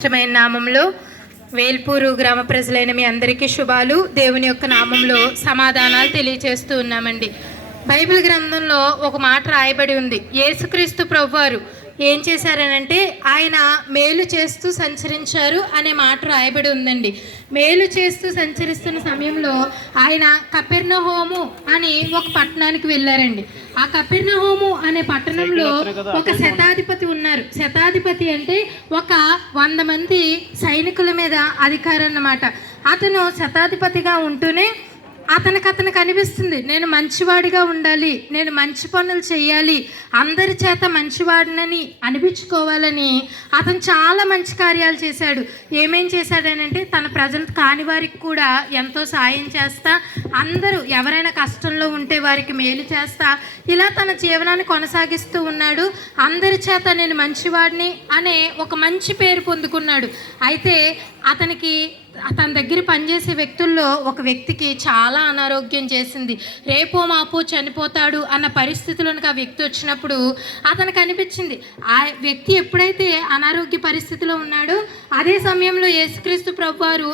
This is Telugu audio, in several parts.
ఇష్టమైన నామంలో వేల్పూరు గ్రామ ప్రజలైన మీ అందరికీ శుభాలు. దేవుని యొక్క నామంలో సమాధానాలు తెలియజేస్తూ ఉన్నామండి. బైబిల్ గ్రంథంలో ఒక మాట రాయబడి ఉంది. యేసుక్రీస్తు ప్రభువారు ఏం చేశారనంటే ఆయన మేలు చేస్తూ సంచరించారు అనే మాట రాయబడి ఉందండి. మేలు చేస్తూ సంచరిస్తున్న సమయంలో ఆయన కపెర్నహూము అని ఒక పట్టణానికి వెళ్ళారండి. ఆ కపెర్నహూము అనే పట్టణంలో ఒక శతాధిపతి ఉన్నారు. శతాధిపతి అంటే ఒక 100 మంది సైనికుల మీద అధికారం అన్నమాట. అతను శతాధిపతిగా ఉంటూనే అతనికి అనిపిస్తుంది, నేను మంచివాడిగా ఉండాలి, నేను మంచి పనులు చేయాలి, అందరి చేత మంచివాడినని అనిపించుకోవాలని అతను చాలా మంచి కార్యాలు చేశాడు. ఏమేం చేశాడనంటే తన ప్రజలు కాని వారికి కూడా ఎంతో సాయం చేస్తా, అందరూ ఎవరైనా కష్టంలో ఉంటే వారికి మేలు చేస్తా, ఇలా తన జీవనాన్ని కొనసాగిస్తూ ఉన్నాడు. అందరి చేత నేను మంచివాడిని అనే ఒక మంచి పేరు పొందుకున్నాడు. అయితే తన దగ్గర పనిచేసే వ్యక్తుల్లో ఒక వ్యక్తికి చాలా అనారోగ్యం చేసింది. రేపో మాపో చనిపోతాడు అన్న పరిస్థితులకు ఆ వ్యక్తి వచ్చినప్పుడు అతనికి అనిపించింది, ఆ వ్యక్తి ఎప్పుడైతే అనారోగ్య పరిస్థితిలో ఉన్నాడో అదే సమయంలో యేసుక్రీస్తు ప్రభువారు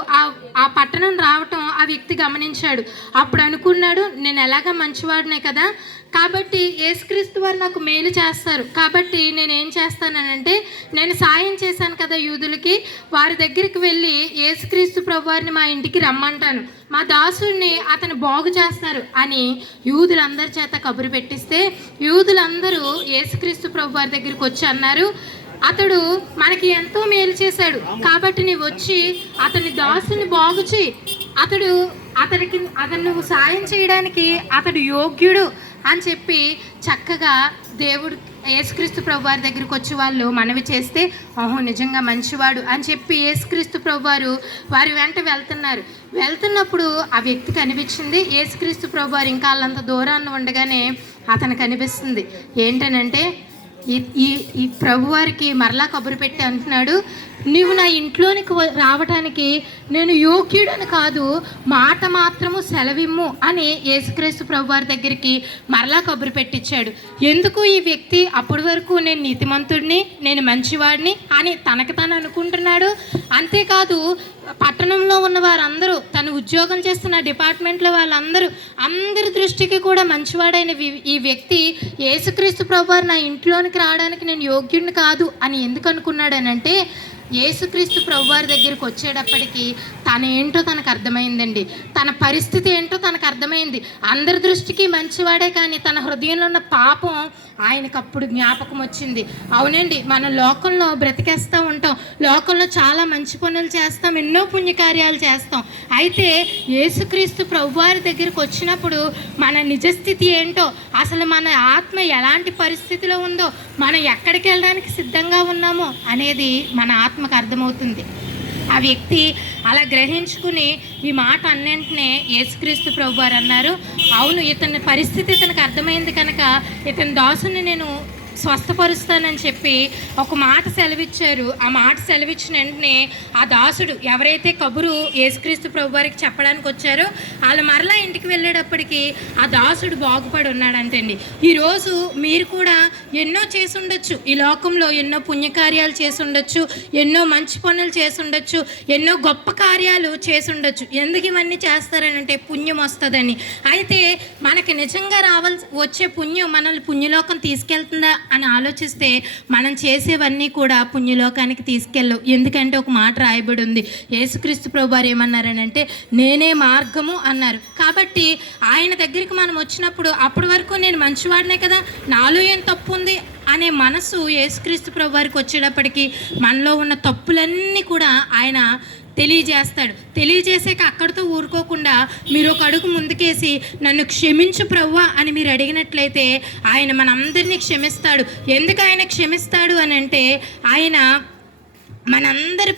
ఆ పట్టణం రావటం ఆ వ్యక్తి గమనించాడు. అప్పుడు అనుకున్నాడు, నేను ఎలాగా మంచివాడినే కదా, కాబట్టి యేసుక్రీస్తు వారు నాకు మేలు చేస్తారు, కాబట్టి నేనేం చేస్తానంటే నేను సాయం చేశాను కదా యూదులకి, వారి దగ్గరికి వెళ్ళి యేసుక్రీస్తు ప్రభువారిని మా ఇంటికి రమ్మంటాను, మా దాసుడిని అతను బాగు చేస్తారు అని యూదులందరి చేత కబురు పెట్టిస్తే యూదులందరూ యేసుక్రీస్తు ప్రభువారి దగ్గరికి వచ్చి అన్నారు, అతడు మనకి ఎంతో మేలు చేశాడు కాబట్టి నీవు వచ్చి అతని దాసుని బాగు చేయి, అతను నువ్వు సాయం చేయడానికి అతడు యోగ్యుడు అని చెప్పి చక్కగా దేవుడు యేసుక్రీస్తు ప్రభువారి దగ్గరికి వచ్చి వాళ్ళు మనవి చేస్తే, ఓహో నిజంగా మంచివాడు అని చెప్పి యేసుక్రీస్తు ప్రభువారు వారి వెంట వెళ్తున్నప్పుడు ఆ వ్యక్తికి అనిపించింది, యేసుక్రీస్తు ప్రభువారు ఇంకా వాళ్ళంత దూరాన్ని ఉండగానే అతనికి అనిపిస్తుంది ఏంటనంటే ఈ ప్రభువారికి మరలా కబురు పెట్టి అంటున్నాడు, నీవు నా ఇంట్లోనికి రావటానికి నేను యోగ్యుడని కాదు, మాట మాత్రము సెలవిమ్ము అని యేసుక్రీస్తు ప్రభువారి దగ్గరికి మరలా కబురు పెట్టించాడు. ఎందుకు ఈ వ్యక్తి అప్పటి వరకు నేను నీతిమంతుడిని, నేను మంచివాడిని అని తనకు తాను అనుకుంటున్నాడు. అంతేకాదు పట్టణంలో ఉన్న వారందరూ, తను ఉద్యోగం చేస్తున్న డిపార్ట్మెంట్లో వాళ్ళందరూ, అందరి దృష్టికి కూడా మంచివాడైన ఈ వ్యక్తి యేసుక్రీస్తు ప్రభువారు నా ఇంట్లోనికి రావడానికి నేను యోగ్యుడిని కాదు అని ఎందుకు అనుకున్నాడనంటే యేసుక్రీస్తు ప్రభువారి దగ్గరికి వచ్చేటప్పటికి తనేంటో తనకు అర్థమైందండి. తన పరిస్థితి ఏంటో తనకు అర్థమైంది. అందరి దృష్టికి మంచివాడే కానీ తన హృదయంలో ఉన్న పాపం ఆయనకు అప్పుడు జ్ఞాపకం వచ్చింది. అవునండి, మనం లోకంలో బ్రతికేస్తూ ఉంటాం, లోకంలో చాలా మంచి పనులు చేస్తాం, ఎన్నో పుణ్యకార్యాలు చేస్తాం. అయితే యేసుక్రీస్తు ప్రభువారి దగ్గరికి వచ్చినప్పుడు మన నిజస్థితి ఏంటో, అసలు మన ఆత్మ ఎలాంటి పరిస్థితిలో ఉందో, మనం ఎక్కడికి వెళ్ళడానికి సిద్ధంగా ఉన్నామో అనేది మన ఆత్మకు అర్థమవుతుంది. ఆ వ్యక్తి అలా గ్రహించుకుని ఈ మాట అన్నింటినే యేసుక్రీస్తు ప్రభువారు అన్నారు, అవును ఇతని పరిస్థితి ఇతనికి అర్థమైంది కనుక ఇతని దాసుని నేను స్వస్థపరుస్తానని చెప్పి ఒక మాట సెలవిచ్చారు. ఆ మాట సెలవిచ్చిన వెంటనే ఆ దాసుడు ఎవరైతే కబురు యేసుక్రీస్తు ప్రభువారికి చెప్పడానికి వచ్చారో వాళ్ళు మరలా ఇంటికి వెళ్ళేటప్పటికి ఆ దాసుడు బాగుపడి ఉన్నాడంటండి. ఈరోజు మీరు కూడా ఎన్నో చేసి ఉండొచ్చు, ఈ లోకంలో ఎన్నో పుణ్యకార్యాలు చేసి ఉండొచ్చు, ఎన్నో మంచి పనులు చేసి ఉండొచ్చు, ఎన్నో గొప్ప కార్యాలు చేసి ఉండొచ్చు. ఎందుకు ఇవన్నీ చేస్తారనంటే పుణ్యం వస్తుందని. అయితే మనకి నిజంగా వచ్చే పుణ్యం మనల్ని పుణ్యలోకం తీసుకెళ్తుందా అని ఆలోచిస్తే మనం చేసేవన్నీ కూడా పుణ్యలోకానికి తీసుకెళ్ళవు. ఎందుకంటే ఒక మాట రాయబడి ఉంది, యేసుక్రీస్తు ప్రభువారు ఏమన్నారనంటే నేనే మార్గము అన్నారు. కాబట్టి ఆయన దగ్గరికి మనం వచ్చినప్పుడు అప్పటి వరకు నేను మంచివాడినే కదా, నాలో ఏం తప్పు ఉంది అనే మనసు యేసుక్రీస్తు ప్రభువారికి వచ్చేటప్పటికి మనలో ఉన్న తప్పులన్నీ కూడా ఆయన తెలియజేసాక అక్కడితో ఊరుకోకుండా మీరు ఒక అడుగు ముందుకేసి నన్ను క్షమించు ప్రభువా అని మీరు అడిగినట్లయితే ఆయన మనందరినీ క్షమిస్తాడు. ఎందుకు ఆయన క్షమిస్తాడు అని అంటే ఆయన మనందరి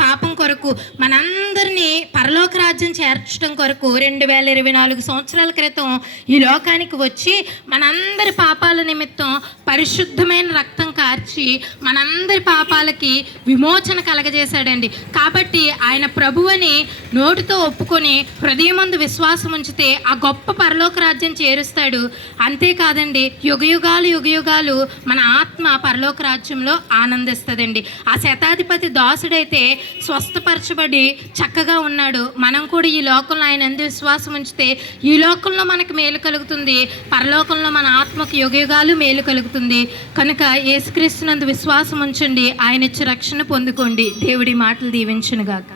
పాపం కొరకు, మనందరినీ పరలోక రాజ్యం చేర్చడం కొరకు 2024 సంవత్సరాల క్రితం ఈ లోకానికి వచ్చి మనందరి పాపాల నిమిత్తం పరిశుద్ధమైన రక్తం కార్చి మనందరి పాపాలకి విమోచన కలగజేశాడండి. కాబట్టి ఆయన ప్రభువని నోటితో ఒప్పుకొని హృదయమందు విశ్వాసం ఉంచితే ఆ గొప్ప పరలోక రాజ్యం చేరుస్తాడు. అంతేకాదండి, యుగయుగాలు మన ఆత్మ పరలోక రాజ్యంలో ఆనందిస్తుందండి. ఆ శతాధిపతి దాసుడైతే స్వస్థపరచబడి చక్కగా ఉన్నాడు. మనం కూడా ఈ లోకంలో ఆయన ఎందు విశ్వాసం ఉంచితే ఈ లోకంలో మనకు మేలు కలుగుతుంది, పరలోకంలో మన ఆత్మకు యుగయుగాలు మేలు కలుగుతుంది. కనుక యేసుక్రీస్తునందు విశ్వాసం ఉంచండి, ఆయన ఇచ్చే రక్షణ పొందుకోండి. దేవుడి మాటలు దీవించునుగాక.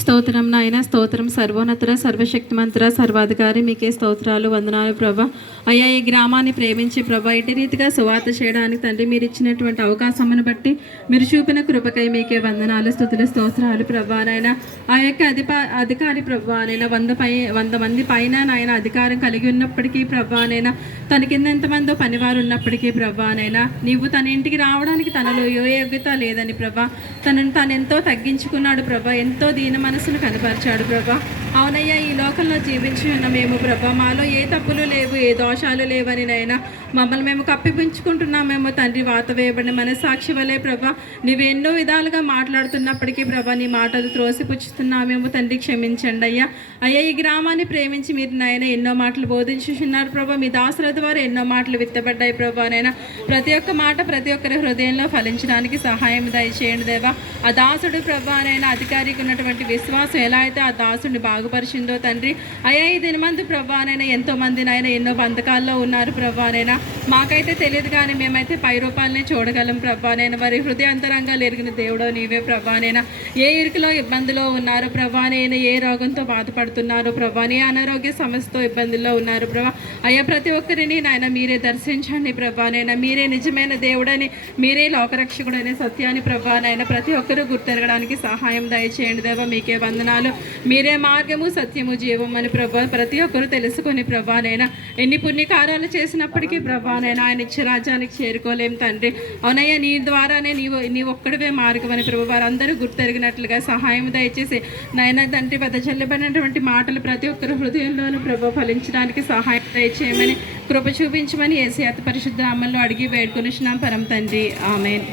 స్తోత్రం నాయన, స్తోత్రం సర్వోన్నతుడ, సర్వశక్తిమంతుడ, సర్వాధికారి, మీకే స్తోత్రాలు, వందనాలు ప్రభా. అయ్యా, ఈ గ్రామాన్ని ప్రేమించి ప్రభా ఇటు రీతిగా సువార్త చేయడానికి తండ్రి మీరు ఇచ్చినటువంటి అవకాశమును బట్టి, మీరు చూపిన కృపకై మీకే వందనాలు, స్తుతులు, స్తోత్రాలు ప్రభా. నాయన ఆ యొక్క అధికారి ప్రభా నైనా 100 మంది పైన నాయన అధికారం కలిగి ఉన్నప్పటికీ ప్రభా నైనా తన కింద ఎంతమందో పనివారు ఉన్నప్పటికీ ప్రభా నైనా నీవు తన ఇంటికి రావడానికి తనలో ఏ యోగ్యత లేదని ప్రభా తనను తాను ఎంతో తగ్గించుకున్నాడు ప్రభా, ఎంతో దీన మనసును కనపరిచాడు ప్రభా. అవునయ్యా, ఈ లోకంలో జీవించి ఉన్న మేము ప్రభా మాలో ఏ తప్పులు లేవు, ఏ దోషాలు లేవని నైనా మమ్మల్ని మేము కప్పిపుంచుకుంటున్నామేమో తండ్రి. వాత వేయబడిన మనసాక్షి వలే ప్రభా నీవు ఎన్నో విధాలుగా మాట్లాడుతున్నప్పటికీ ప్రభా నీ మాటలు త్రోసిపుచ్చుతున్నామేమో తండ్రి, క్షమించండి అయ్యా. అయ్యా, ఈ గ్రామాన్ని ప్రేమించి మీరు నాయన ఎన్నో మాటలు బోధించుచున్నారు ప్రభా. మీ దాసుల ద్వారా ఎన్నో మాటలు విత్తబడ్డాయి ప్రభా. నైనా ప్రతి ఒక్క మాట ప్రతి ఒక్కరి హృదయంలో ఫలించడానికి సహాయం దయచేయండి దేవా. ఆ దాసుడు ప్రభా నైనా అధికారికి ఉన్నటువంటి విశ్వాసం ఎలా అయితే ఆ దాసుడిని బాగుపరిచిందో తండ్రి. అయ్యా, ఈ దినమందు ప్రభా నైనా ఎంతోమంది నాయన ఎన్నో బంధకాల్లో ఉన్నారు ప్రభా నైనా. మాకైతే తెలియదు కానీ మేమైతే పై రూపాలనే చూడగలం ప్రభా నైనా. వారి హృదయాంతరంగాలు ఎరిగిన దేవుడో నీవే ప్రభా నైనా. ఏ ఇరుకులో ఇబ్బందిలో ఉన్నారు ప్రభా నైనా, ఏ రోగంతో బాధపడుతున్నారు ప్రభా, ఏ అనారోగ్య సమస్యతో ఇబ్బందుల్లో ఉన్నారు ప్రభా. అయ్యా, ప్రతి ఒక్కరిని నాయన మీరే దర్శించండి ప్రభా నైనా. మీరే నిజమైన దేవుడని, మీరే లోకరక్షకుడనే సత్యాన్ని ప్రభా నైనా ప్రతి ఒక్కరూ గుర్తెరగడానికి సహాయం దయచేయండి దేవా. మీకే వందనాలు. మీరే మార్గము, సత్యము, జీవం అని ప్రభా ప్రతి ఒక్కరూ తెలుసుకొని ప్రభా నైనా ఎన్ని పుణ్యకార్యాలు చేసినప్పటికీ ప్రభా నైనా ఆయన ఇచ్చే రాజ్యానికి చేరుకోలేం తండ్రి. అవునయ్యా, నీ ద్వారానే నీ ఒక్కడివే మార్గం అని ప్రభు వారందరూ గుర్తెరిగినట్లుగా సహాయం దయచేసి నాయన తండ్రి పెద్ద చెల్లబడినటువంటి మాటలు ప్రతి ఒక్కరి హృదయంలోనూ ప్రభు ఫలించడానికి సహాయం దయచేయమని, కృప చూపించమని యేసయ్య అతి పరిశుద్ధ నామములో అడిగి వేడుకొనిచున్నాం పరమ తండ్రి. ఆమేన్.